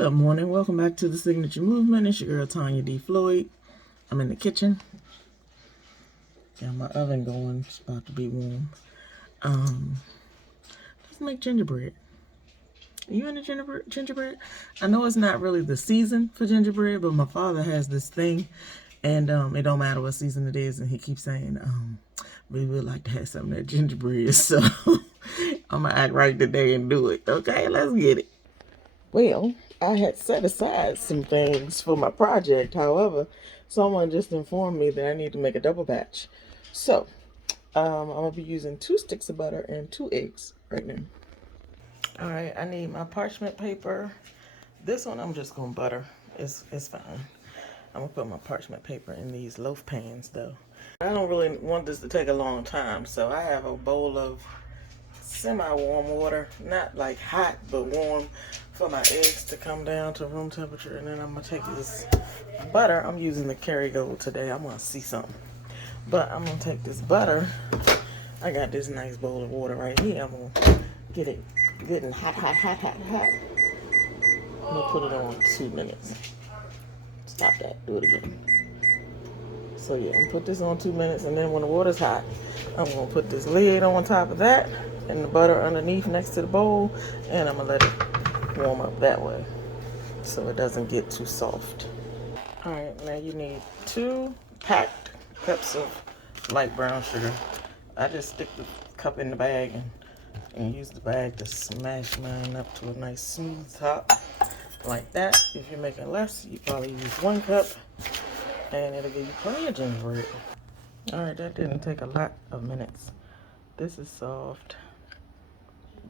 Good morning. Welcome back to the Signature Movement. It's your girl Tanya D. Floyd. I'm in the kitchen. Got my oven going. It's about to be warm. Let's make gingerbread. Are you into gingerbread? I know it's not really the season for gingerbread, but my father has this thing, and it don't matter what season it is, and he keeps saying, we would like to have some of that gingerbread. So I'm gonna act right today and do it. Okay, let's get it. Well, I had set aside some things for my project. However, someone just informed me that I need to make a double batch. So, I'm going to be using 2 sticks of butter and 2 eggs right now. Alright, I need my parchment paper. This one I'm just going to butter. It's fine. I'm going to put my parchment paper in these loaf pans though. I don't really want this to take a long time, so I have a bowl of semi-warm water, not like hot but warm, for my eggs to come down to room temperature. And then I'm gonna take this butter. I'm using the Kerrygold today. I'm gonna see something, but I'm gonna take this butter. I got this nice bowl of water right here. I'm gonna get it getting hot. I'm gonna put it on 2 minutes. Stop that. Do it again. So yeah, I'm gonna put this on 2 minutes, and then when the water's hot, I'm gonna put this lid on top of that and the butter underneath next to the bowl, and I'm gonna let it warm up that way so it doesn't get too soft. Alright, now you need 2 packed cups of light brown sugar. I just stick the cup in the bag and use the bag to smash mine up to a nice smooth top like that. If you're making less, you probably use 1 cup and it'll give you plenty of gingerbread. Alright, that didn't take a lot of minutes. This is soft,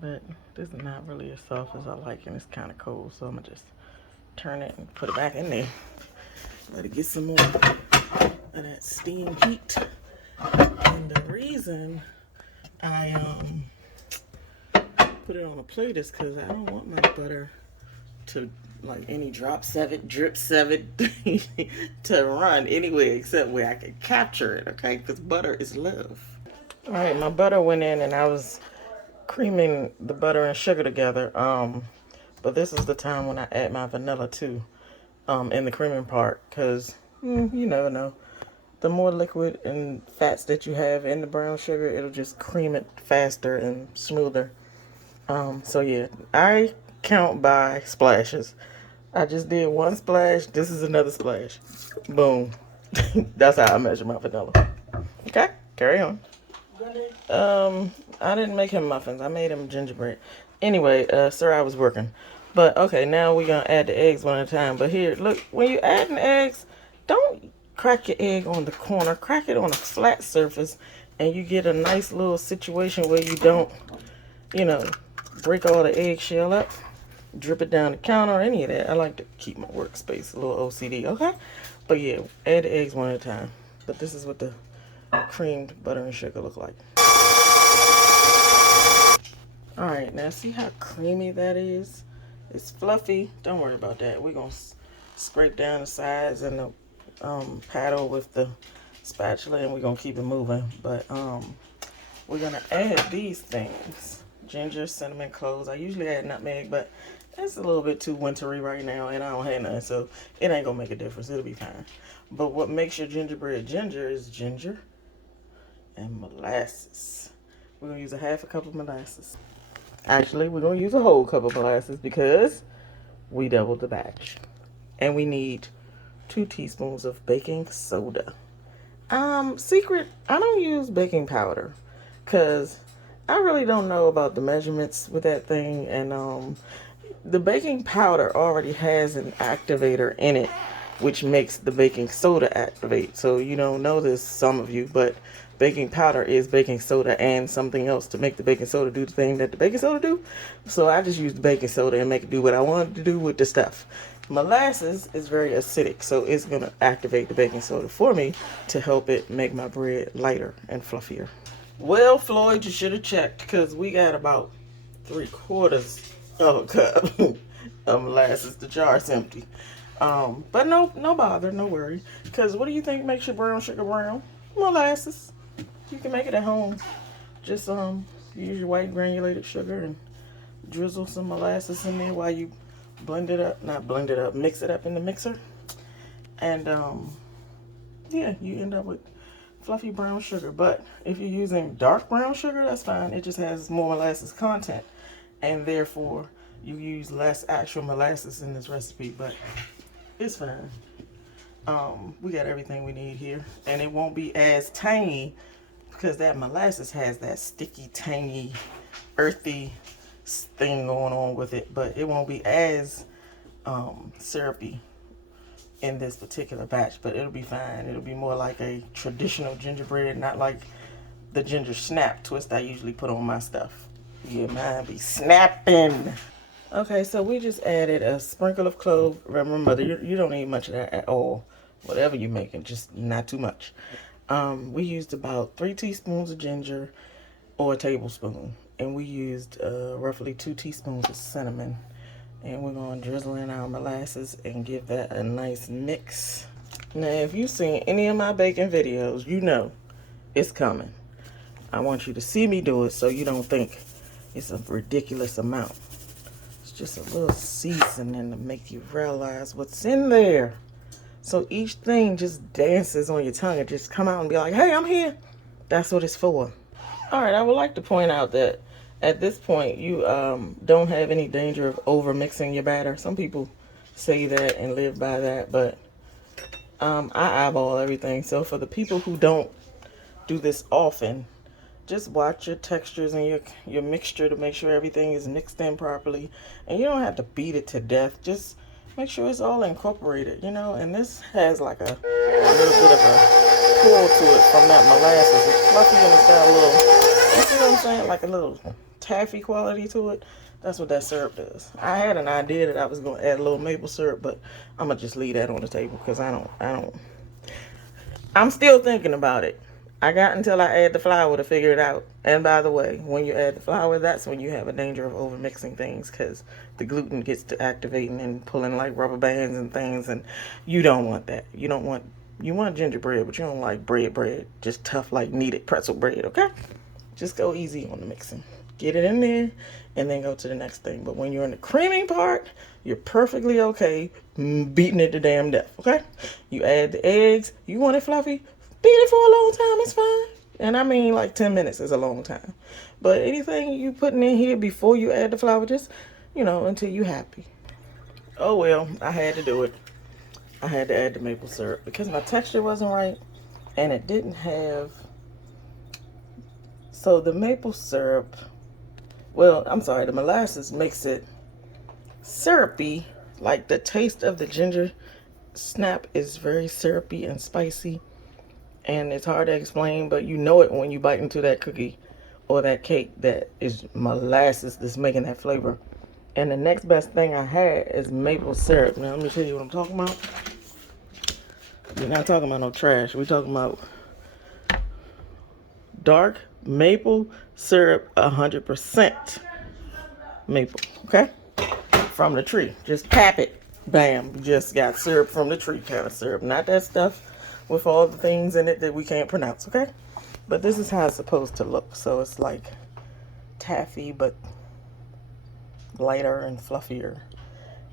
but this is not really as soft as I like, and it's kind of cold, so I'm gonna just turn it and put it back in there. Let it get some more of that steam heat. And the reason I put it on a plate is because I don't want my butter to like any drip 7 to run anywhere except where I can capture it, okay? Because butter is love. All right, my butter went in and I was creaming the butter and sugar together. But this is the time when I add my vanilla too, in the creaming part, because you never know. The more liquid and fats that you have in the brown sugar, it'll just cream it faster and smoother. So yeah, I count by splashes. I just did 1 splash. This is another splash. Boom. That's how I measure my vanilla. Okay, carry on. I didn't make him muffins. I made him gingerbread. Anyway, sir, I was working. But okay, now we're gonna add the eggs one at a time. But here, look, when you're adding eggs, don't crack your egg on the corner. Crack it on a flat surface, and you get a nice little situation where you don't, break all the eggshell up. Drip it down the counter or any of that. I like to keep my workspace a little OCD, okay? But yeah, add the eggs one at a time. But this is what the creamed butter and sugar look like. Alright, now see how creamy that is? It's fluffy. Don't worry about that. We're going to scrape down the sides and the paddle with the spatula, and we're going to keep it moving. But we're going to add these things. Ginger, cinnamon, cloves. I usually add nutmeg, but it's a little bit too wintry right now, and I don't have none, so it ain't gonna make a difference. It'll be fine. But what makes your gingerbread ginger is ginger and molasses. We're gonna use a 1/2 cup of molasses. Actually, we're gonna use a whole cup of molasses because we doubled the batch. And we need 2 teaspoons of baking soda. Secret, I don't use baking powder because I really don't know about the measurements with that thing, and the baking powder already has an activator in it, which makes the baking soda activate. So you don't know this, some of you, but baking powder is baking soda and something else to make the baking soda do the thing that the baking soda do. So I just use the baking soda and make it do what I wanted to do with the stuff. Molasses is very acidic, so it's going to activate the baking soda for me to help it make my bread lighter and fluffier. Well, Floyd, you should have checked, because we got about 3/4 of a cup of molasses. The jar's empty. But no bother, no worry. Because what do you think makes your brown sugar brown? Molasses. You can make it at home. Just use your white granulated sugar and drizzle some molasses in there while you blend it up, not blend it up, mix it up in the mixer. And yeah, you end up with fluffy brown sugar. But if you're using dark brown sugar, that's fine. It just has more molasses content, and therefore you use less actual molasses in this recipe, but it's fine. We got everything we need here, and it won't be as tangy because that molasses has that sticky, tangy, earthy thing going on with it, but it won't be as syrupy in this particular batch, but it'll be fine. It'll be more like a traditional gingerbread, not like the ginger snap twist I usually put on my stuff. Yeah, mine be snapping. Okay, so we just added a sprinkle of clove. Remember, you don't need much of that at all. Whatever you're making, just not too much. We used about 3 teaspoons of ginger, or a tablespoon, and we used roughly 2 teaspoons of cinnamon. And we're going to drizzle in our molasses and give that a nice mix. Now, if you've seen any of my baking videos, you know it's coming. I want you to see me do it so you don't think it's a ridiculous amount. It's just a little seasoning to make you realize what's in there. So each thing just dances on your tongue and just come out and be like, hey, I'm here. That's what it's for. All right, I would like to point out that at this point, you don't have any danger of over mixing your batter. Some people say that and live by that, but I eyeball everything. So for the people who don't do this often, just watch your textures and your mixture to make sure everything is mixed in properly. And you don't have to beat it to death. Just make sure it's all incorporated, you know. And this has like a little bit of a pull to it from that molasses. It's fluffy and it's got a little, you see what I'm saying? Like a little taffy quality to it. That's what that syrup does. I had an idea that I was going to add a little maple syrup, but I'm going to just leave that on the table because I'm still thinking about it. I got until I add the flour to figure it out. And by the way, when you add the flour, that's when you have a danger of over mixing things because the gluten gets to activating and pulling like rubber bands and things, and you don't want that. You want gingerbread, but you don't like bread, just tough like kneaded pretzel bread, okay? Just go easy on the mixing. Get it in there and then go to the next thing. But when you're in the creaming part, you're perfectly okay beating it to damn death, okay? You add the eggs. You want it fluffy? Beat it for a long time. It's fine. And I mean like 10 minutes is a long time. But anything you putting in here before you add the flour, just, until you're happy. Oh, well, I had to do it. I had to add the maple syrup because my texture wasn't right and it didn't have... So the maple syrup... Well, I'm sorry, the molasses makes it syrupy. Like the taste of the ginger snap is very syrupy and spicy. And it's hard to explain, but you know it when you bite into that cookie or that cake that is molasses that's making that flavor. And the next best thing I had is maple syrup. Now, let me tell you what I'm talking about. We're not talking about no trash. We're talking about dark maple syrup, 100% maple, okay? From the tree. Just pap it. Bam. You just got syrup from the tree kind of syrup. Not that stuff with all the things in it that we can't pronounce, okay? But this is how it's supposed to look. So it's like taffy, but lighter and fluffier.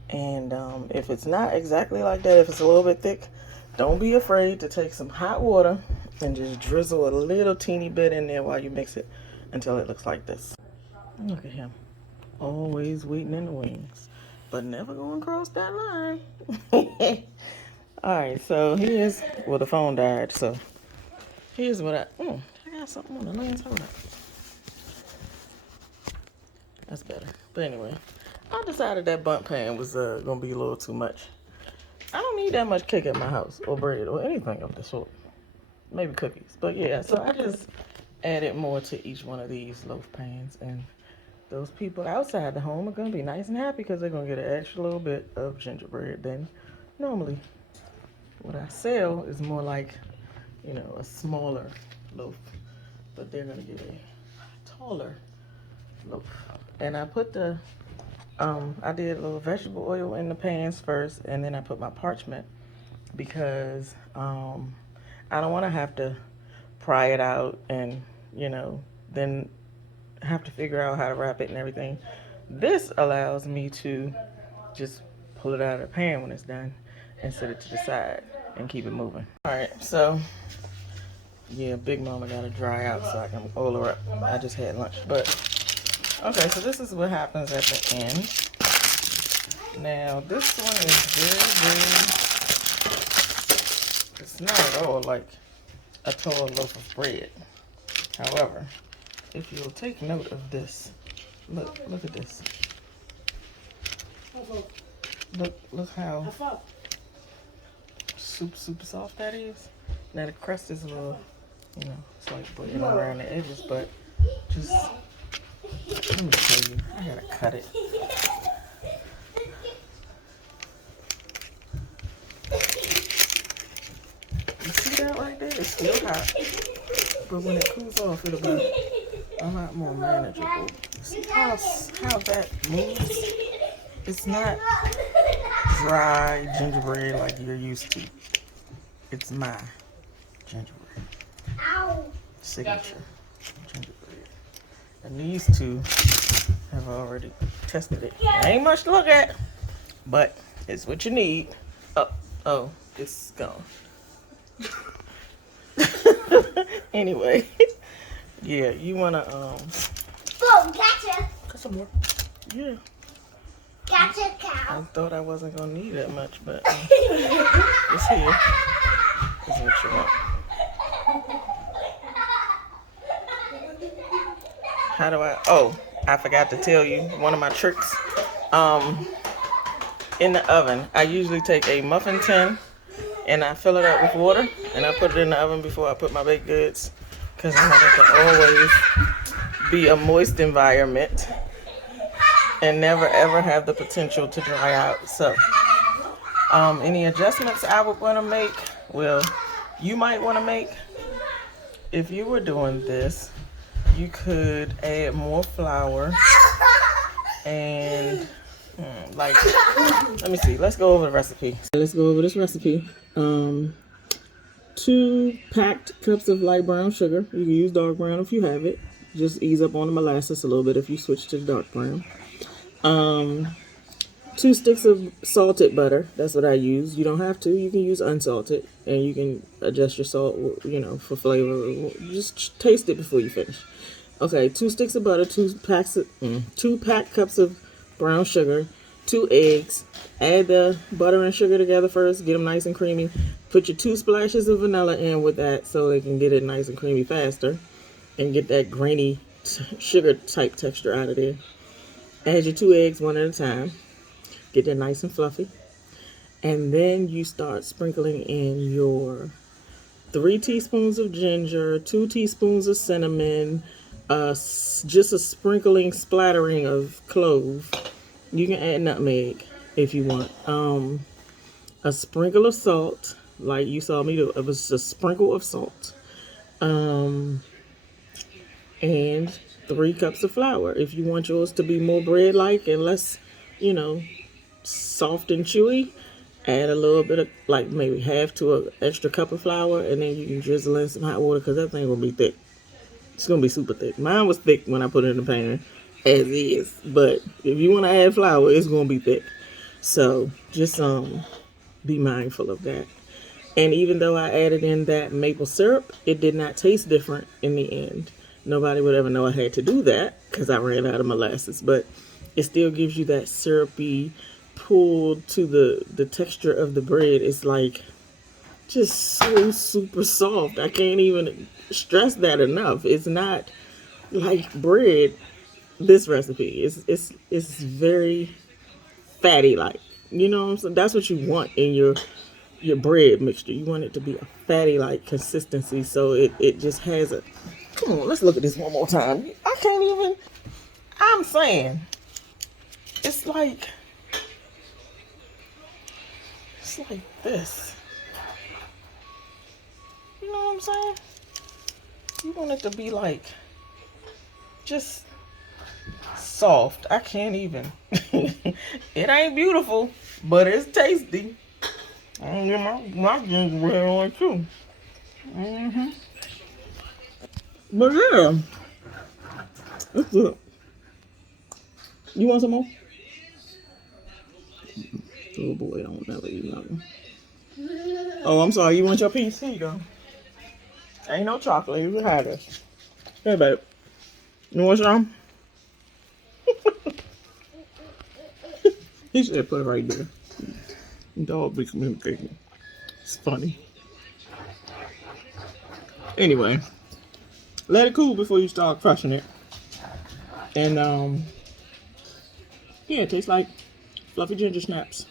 And if it's not exactly like that, if it's a little bit thick, don't be afraid to take some hot water and just drizzle a little teeny bit in there while you mix it until it looks like this. Look at him. Always waiting in the wings, but never going across that line. Alright, so here's... Well, the phone died, so here's what I got something on the lens. Hold up. That's better. But anyway, I decided that bundt pan was going to be a little too much. I don't need that much cake at my house, or bread, or anything of the sort. Maybe cookies. But yeah, so I just added more to each one of these loaf pans. And those people outside the home are going to be nice and happy because they're going to get an extra little bit of gingerbread than normally. What I sell is more like, a smaller loaf. But they're going to get a taller loaf. And I put I did a little vegetable oil in the pans first, and then I put my parchment because I don't want to have to pry it out and, then have to figure out how to wrap it and everything. This allows me to just pull it out of the pan when it's done and set it to the side and keep it moving. All right, so yeah, Big Mama gotta dry out so I can oil her up. I just had lunch, but okay, so this is what happens at the end. Now this one is very, it's not at all like a tall loaf of bread. However, if you'll take note of this, look at this. Look how super soft that is. Now the crust is a little, you know, it's like bread around the edges, but just, let me show you. I gotta cut it. You see that right there? It's still hot. But when it cools off, it'll be a lot more manageable. See how that moves? It's not dry gingerbread like you're used to. It's my gingerbread. Signature gingerbread. And these two have already tested it. Ain't much to look at, but it's what you need. Oh, it's gone. Anyway, yeah, you wanna Boom, gotcha. cut some more. Yeah. Gotcha, cow. I thought I wasn't gonna need that much, but it's here. This is what you want. How do I? Oh, I forgot to tell you one of my tricks. In the oven, I usually take a muffin tin and I fill it up with water and I put it in the oven before I put my baked goods, because I want it to always be a moist environment and never ever have the potential to dry out. So any adjustments I would want to make, well, you might want to make, if you were doing this, you could add more flour and like, let me see, let's go over the recipe. Let's go over this recipe. 2 packed cups of light brown sugar. You can use dark brown if you have it. Just ease up on the molasses a little bit if you switch to the dark brown. 2 sticks of salted butter. That's what I use. You don't have to. You can use unsalted, and you can adjust your salt, you know, for flavor. Just taste it before you finish. Okay, 2 sticks of butter, 2 packed cups of brown sugar, 2 eggs. Add the butter and sugar together first. Get them nice and creamy. Put your 2 splashes of vanilla in with that so they can get it nice and creamy faster and get that grainy sugar type texture out of there. Add your 2 eggs one at a time. Get that nice and fluffy. And then you start sprinkling in your 3 teaspoons of ginger, 2 teaspoons of cinnamon, just a splattering of clove. You can add nutmeg if you want. A sprinkle of salt, like you saw me do. It was a sprinkle of salt. And 3 cups of flour. If you want yours to be more bread-like and less, you know, soft and chewy, add a little bit of, like maybe half to an extra cup of flour, and then you can drizzle in some hot water because that thing will be thick. It's going to be super thick. Mine was thick when I put it in the pan, as is. But if you want to add flour, it's going to be thick. So just be mindful of that. And even though I added in that maple syrup, it did not taste different in the end. Nobody would ever know I had to do that because I ran out of molasses. But it still gives you that syrupy pull to the texture of the bread. It's like just so super soft. I can't even stress that enough. It's not like bread. This recipe it's very fatty, like, you know what I'm saying? That's what you want in your bread mixture. You want it to be a fatty like consistency, so it just has a, come on, let's look at this one more time. I can't even, I'm saying it's like this. You know what I'm saying? You want it to be like just soft. I can't even. It ain't beautiful, but it's tasty. I'm gonna get my gingerbread on too. But yeah, it's good. You want some more? Little boy don't never eat nothing. Oh, I'm sorry. You want your piece? Here you go. Ain't no chocolate. You can have this. Here, babe. You want some? He said put it right there. Dog be communicating. It's funny. Anyway, let it cool before you start crushing it. And yeah, it tastes like fluffy ginger snaps.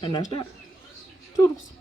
And that's that. Toodles.